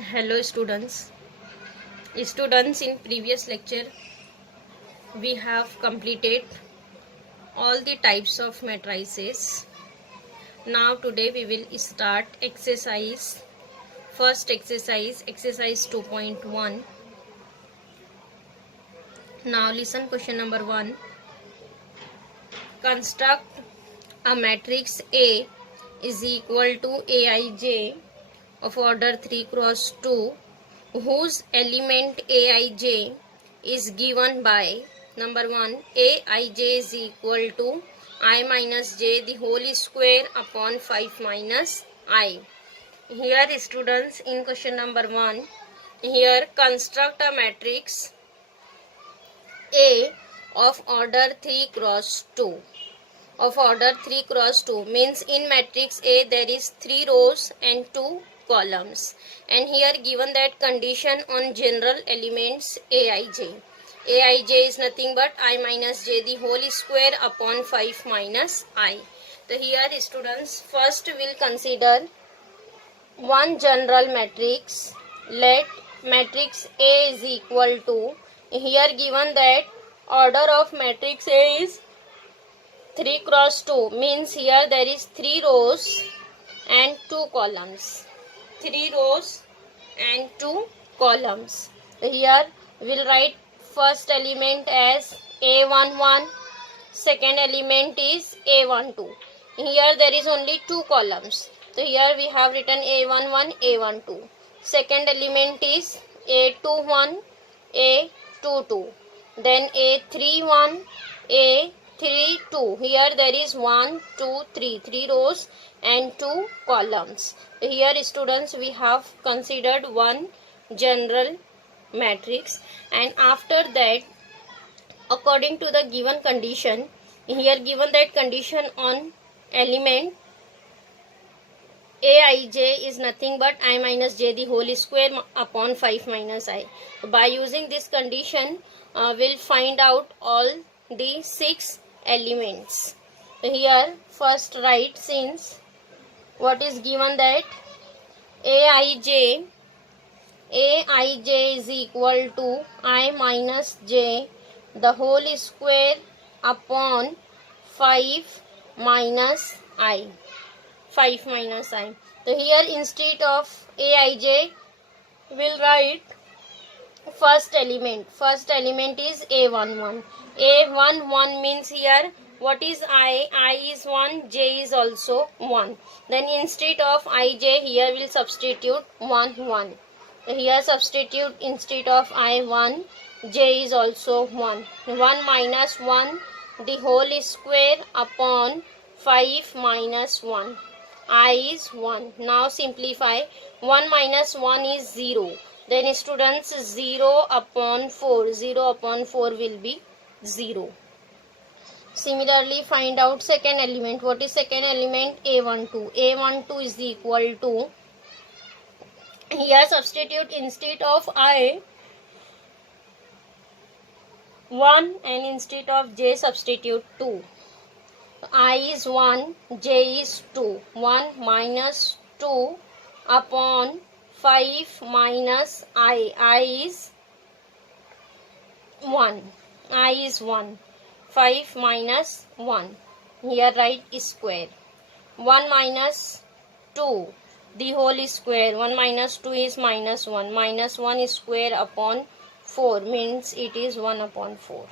Hello students, in previous lecture we have completed all the types of matrices. Now today we will start exercise. First exercise 2.1. Now listen, question number 1. Construct a matrix A is equal to Aij of order 3 cross 2 whose element Aij is given by number 1, Aij is equal to I minus j the whole square upon 5 minus I. Here students, in question number 1, here construct a matrix A of order 3 cross 2. Of order 3 cross 2 means in matrix A there is 3 rows and 2 columns, and here given that condition on general elements Aij. Aij is nothing but I minus j the whole square upon 5 minus I. So here students, first we'll consider one general matrix. Let matrix A is equal to, here given that order of matrix A is 3 cross 2 means here there is 3 rows and 2 columns. 3 rows and 2 columns. Here we'll write first element as A11, second element is A12. Here there is only 2 columns. So here we have written A11, A12. Second element is A21, A22. Then A31, A32. Here there is 1, 2, 3. 3 rows and 2 columns. Here students, we have considered one general matrix, and after that according to the given condition, here given that condition on element Aij is nothing but I minus j the whole square upon 5 minus I. By using this condition, we'll find out all the 6 elements. Here first write, since what is given that Aij is equal to I minus j the whole square upon 5 minus I. 5 minus I. So here instead of Aij, we'll write first element. First element is A11. A11 means here what is I? I is 1, j is also 1. Then instead of Ij, here we'll substitute 1, 1. Here substitute instead of I1, j is also 1. 1 minus 1 the whole square upon 5 minus 1. I is 1. Now simplify. 1 minus 1 is 0. Then students, 0 upon 4. 0 upon 4 will be 0. Similarly, find out second element. What is second element? A12. A12 is equal to, here substitute instead of I 1 and instead of j substitute 2. I is 1, j is 2. 1 minus 2 upon 5 minus I. I is 1. I is 1. 5 minus 1. Here write square. 1 minus 2. The whole square. 1 minus 2 is minus 1. Minus 1 is square upon 4 means it is 1 upon 4.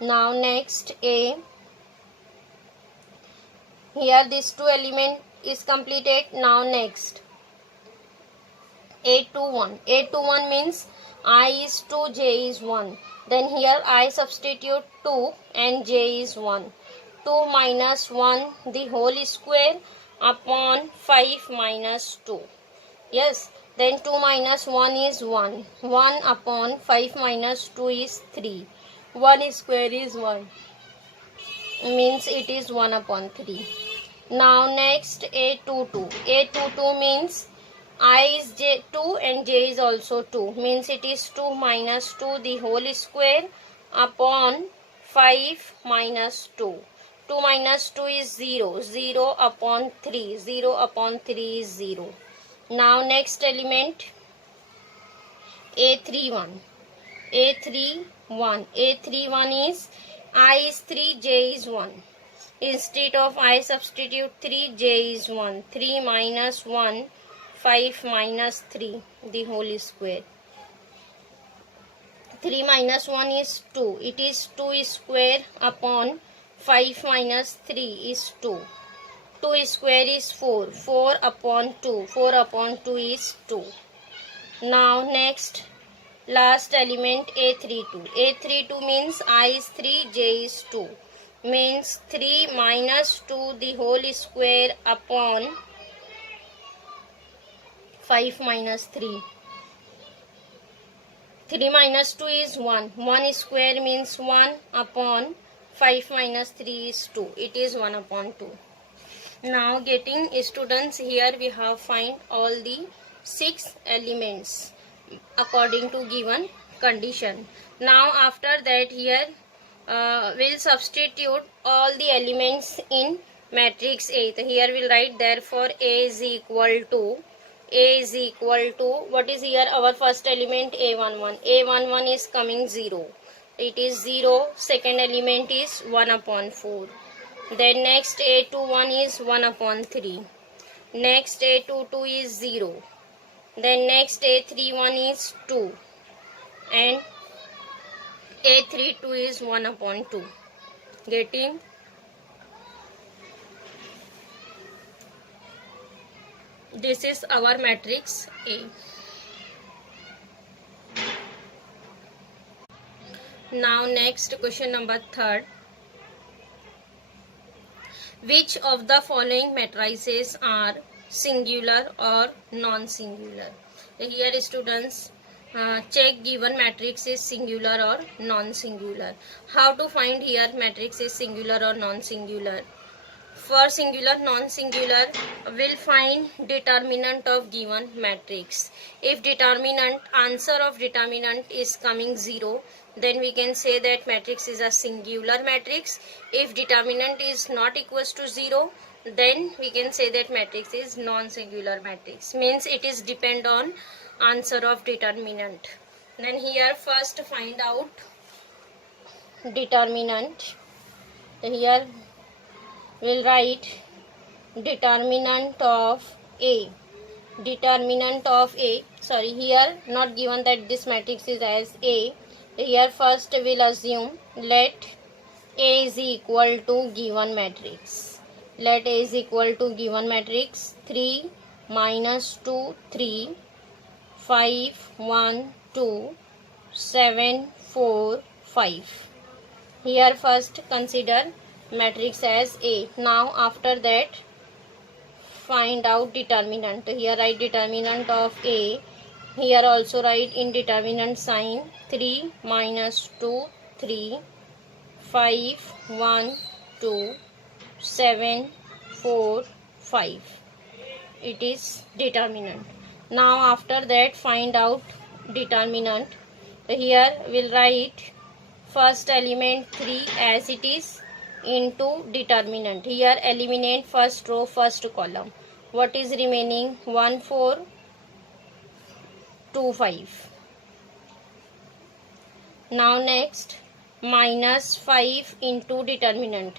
Now next A. Here this 2 element is completed. Now next A21. A21 means I is 2, j is 1. Then here I substitute 2 and j is 1. 2 minus 1 the whole square upon 5 minus 2. Yes. Then 2 minus 1 is 1. 1 upon 5 minus 2 is 3. 1 square is 1. Means it is 1 upon 3. Now next A22. A22 means I is 2 and j is also 2. Means it is 2 minus 2 the whole square upon 5 minus 2. 2 minus 2 is 0. 0 upon 3. 0 upon 3 is 0. Now next element A31. A31 is I is 3, J is 1. Instead of I substitute 3, J is 1. 3 minus 1, 5 minus 3, the whole square. 3 minus 1 is 2. It is 2 square upon 5 minus 3 is 2. 2 square is 4. 4 upon 2. 4 upon 2 is 2. Now next, last element A32. A32 means I is 3, J is 2. Means 3 minus 2 the whole square upon 5 minus 3. 3 minus 2 is 1. 1 square means 1 upon 5 minus 3 is 2. It is 1 upon 2. Now getting students, here we have find all the 6 elements according to given condition. Now after that here we'll substitute all the elements in matrix A. So here we'll write therefore A is equal to what is here our first element A11. A11 is coming 0. It is 0. Second element is 1 upon 4. Then next A21 is 1 upon 3. Next A22 is 0. Then next A31 is 2. And A32 is 1 upon 2. Getting? This is our matrix A. Now next question number 3rd. Which of the following matrices are singular or non-singular? Here students check given matrix is singular or non-singular. How to find here matrix is singular or non-singular? For singular, non-singular, we'll find determinant of given matrix. If determinant, answer of determinant is coming 0, then we can say that matrix is a singular matrix. If determinant is not equals to 0, then we can say that matrix is non-singular matrix. Means it is depend on answer of determinant. Then here first find out determinant. Here we'll write determinant of A. Determinant of A. Sorry, here not given that this matrix is as A. Here first we'll assume let A is equal to given matrix. Let A is equal to given matrix 3 minus 2 3 5 1 2 7 4 5. Here first consider matrix as A. Now after that find out determinant. Here write determinant of A. Here also write in determinant sign 3 minus 2 3 5 1 2 7 4 5. It is determinant. Now after that find out determinant. Here we'll write first element 3 as it is into determinant. Here eliminate first row first column. What is remaining? 1 4 2 5. Now next minus 5 into determinant.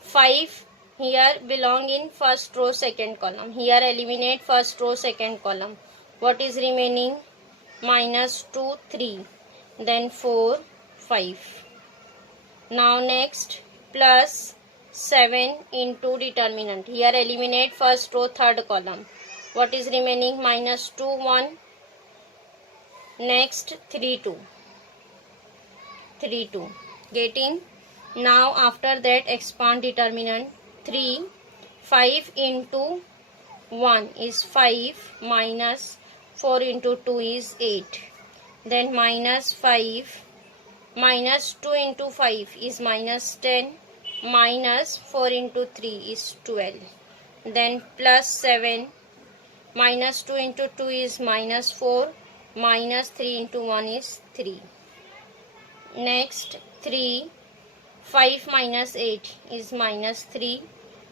5 here belong in first row second column. Here eliminate first row second column. What is remaining? Minus 2 3. Then 4 5. Now next plus 7 into determinant. Here eliminate first row third column. What is remaining? Minus 2 1. Next 3 2. 3 2. Getting? Now after that expand determinant. 3 5 into 1 is 5 minus 4 into 2 is 8. Then minus 5 minus 2 into 5 is minus 10. Minus 4 into 3 is 12. Then plus 7. Minus 2 into 2 is minus 4. Minus 3 into 1 is 3. Next 3. 5 minus 8 is minus 3.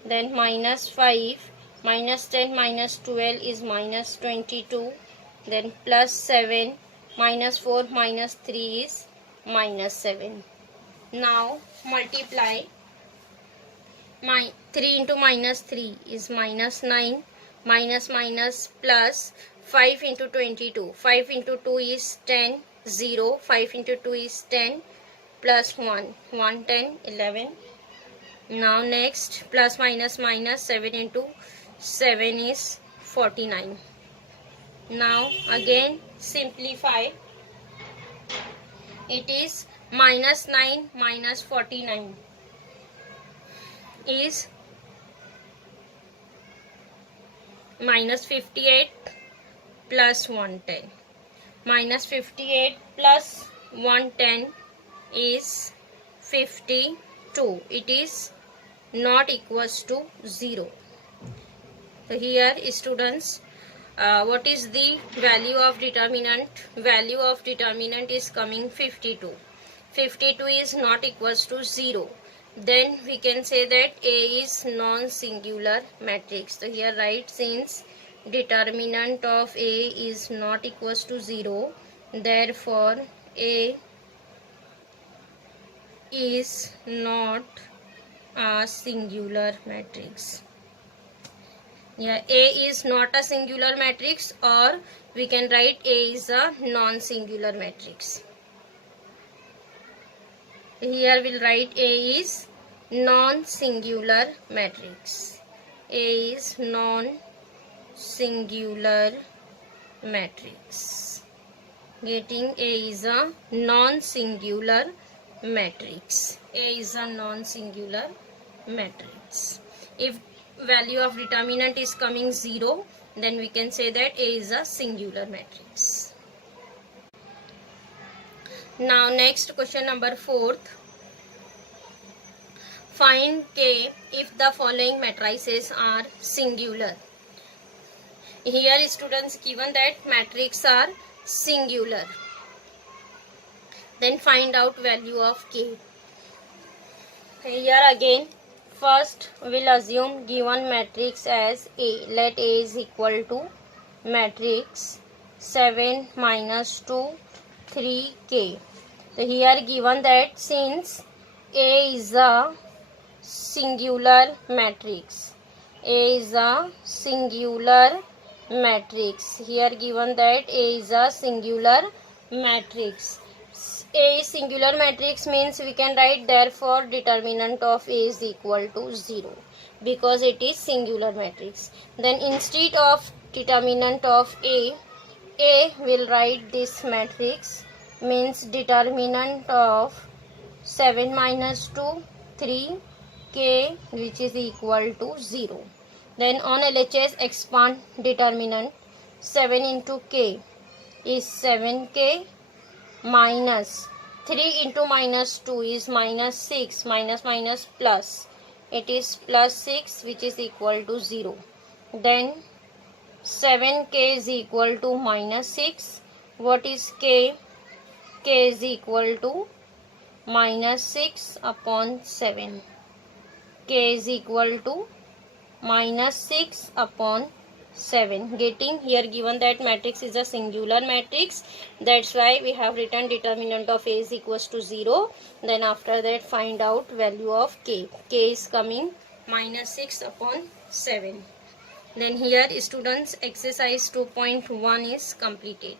Then minus 5. Minus 10 minus 12 is minus 22. Then plus 7. minus 4 minus 3 is minus 7. Now multiply. 3 into minus 3 is minus 9, minus minus plus 5 into 22. 5 into 2 is 10, 0. 5 into 2 is 10, plus 1, 1, 10, 11. Now next, plus minus minus 7 into 7 is 49. Now again simplify. It is minus 9 minus 49 is minus 58 plus 110. Minus 58 plus 110 is 52. It is not equals to 0. So here students, what is the value of determinant? Value of determinant is coming 52. 52 is not equals to 0. Then we can say that A is non-singular matrix. So here write, since determinant of A is not equals to 0, therefore A is not a singular matrix. Yeah, A is not a singular matrix, or we can write A is a non-singular matrix. Here we'll write A is non-singular matrix. A is non-singular matrix. Getting A is a non-singular matrix. A is a non-singular matrix. If value of determinant is coming 0, then we can say that A is a singular matrix. Now next, question number 4th. Find K if the following matrices are singular. Here students, given that matrices are singular, then find out value of K. Here again, first we'll assume given matrix as A. Let A is equal to matrix 7 minus 2 3K. So here given that since A is a singular matrix, A is a singular matrix. Here given that A is a singular matrix. A is singular matrix means we can write therefore determinant of A is equal to 0, because it is singular matrix. Then instead of determinant of A will write this matrix, means determinant of 7 minus 2 3 K, which is equal to 0. Then on LHS expand determinant. 7 into K is 7K, minus 3 into minus 2 is minus 6, minus minus plus, it is plus 6, which is equal to 0. Then 7K is equal to minus 6. What is K? K is equal to minus 6 upon 7. K is equal to minus 6 upon 7. Getting here given that matrix is a singular matrix, that's why we have written determinant of A is equals to 0. Then after that find out value of K. K is coming minus 6 upon 7. Then here students, exercise 2.1 is completed.